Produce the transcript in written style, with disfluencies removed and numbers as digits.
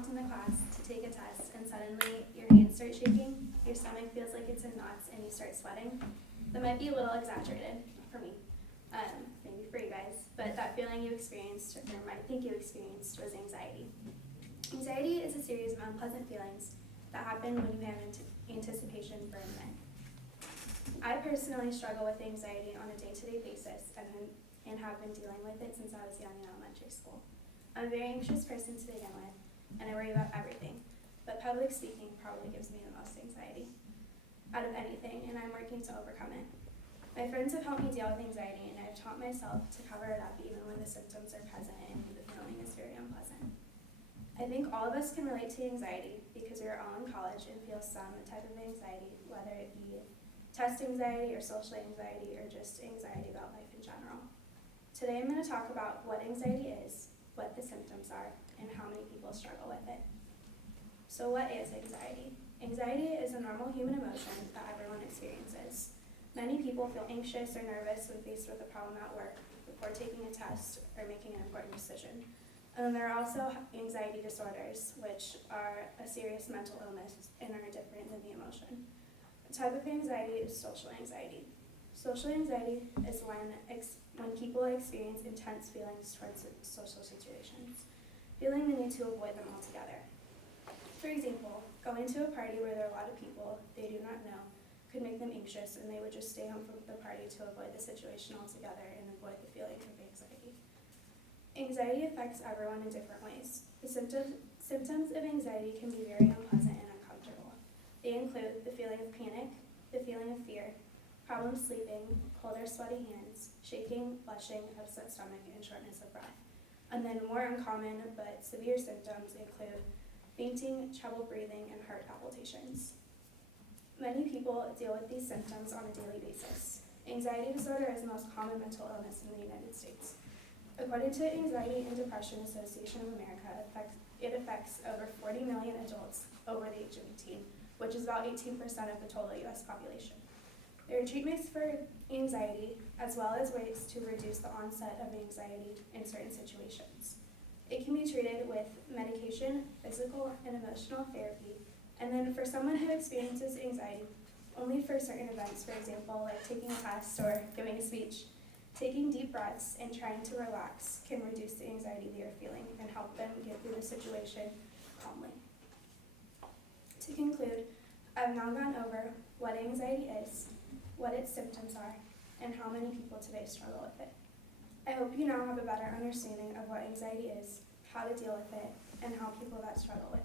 walked into class to take a test and suddenly your hands start shaking, your stomach feels like it's in knots, and you start sweating? That might be a little exaggerated for me, maybe for you guys, but that feeling you experienced, or might think you experienced, was anxiety. Anxiety is a series of unpleasant feelings that happen when you have anticipation for an event. I personally struggle with anxiety on a day-to-day basis and have been dealing with it since I was young in elementary school. I'm a very anxious person to begin with, and I worry about everything, but public speaking probably gives me the most anxiety out of anything, and I'm working to overcome it. My friends have helped me deal with anxiety, and I've taught myself to cover it up even when the symptoms are present and the feeling is very unpleasant. I think all of us can relate to anxiety because we are all in college and feel some type of anxiety, whether it be test anxiety or social anxiety or just anxiety about life in general. Today I'm going to talk about what anxiety is, what the symptoms are, and how many people struggle with it. So what is anxiety? Anxiety is a normal human emotion that everyone experiences. Many people feel anxious or nervous when faced with a problem at work, before taking a test, or making an important decision. And then there are also anxiety disorders, which are a serious mental illness and are different than the emotion. A type of anxiety is social anxiety. Social anxiety is when people experience intense feelings towards social situations, feeling the need to avoid them altogether. For example, going to a party where there are a lot of people they do not know could make them anxious, and they would just stay home from the party to avoid the situation altogether and avoid the feeling of anxiety. Anxiety affects everyone in different ways. The symptoms of anxiety can be very unpleasant and uncomfortable. They include the feeling of panic, the feeling of fear, problems sleeping, cold or sweaty hands, shaking, blushing, upset stomach, and shortness of breath. And then more uncommon but severe symptoms include fainting, trouble breathing, and heart palpitations. Many people deal with these symptoms on a daily basis. Anxiety disorder is the most common mental illness in the United States. According to Anxiety and Depression Association of America, it affects over 40 million adults over the age of 18, which is about 18% of the total U.S. population. There are treatments for anxiety, as well as ways to reduce the onset of anxiety in certain situations. It can be treated with medication, physical and emotional therapy, and then for someone who experiences anxiety, only for certain events, for example, like taking a test or giving a speech, taking deep breaths and trying to relax can reduce the anxiety they are feeling and help them get through the situation calmly. To conclude, I've now gone over what anxiety is, what its symptoms are, and how many people today struggle with it. I hope you now have a better understanding of what anxiety is, how to deal with it, and how people that struggle with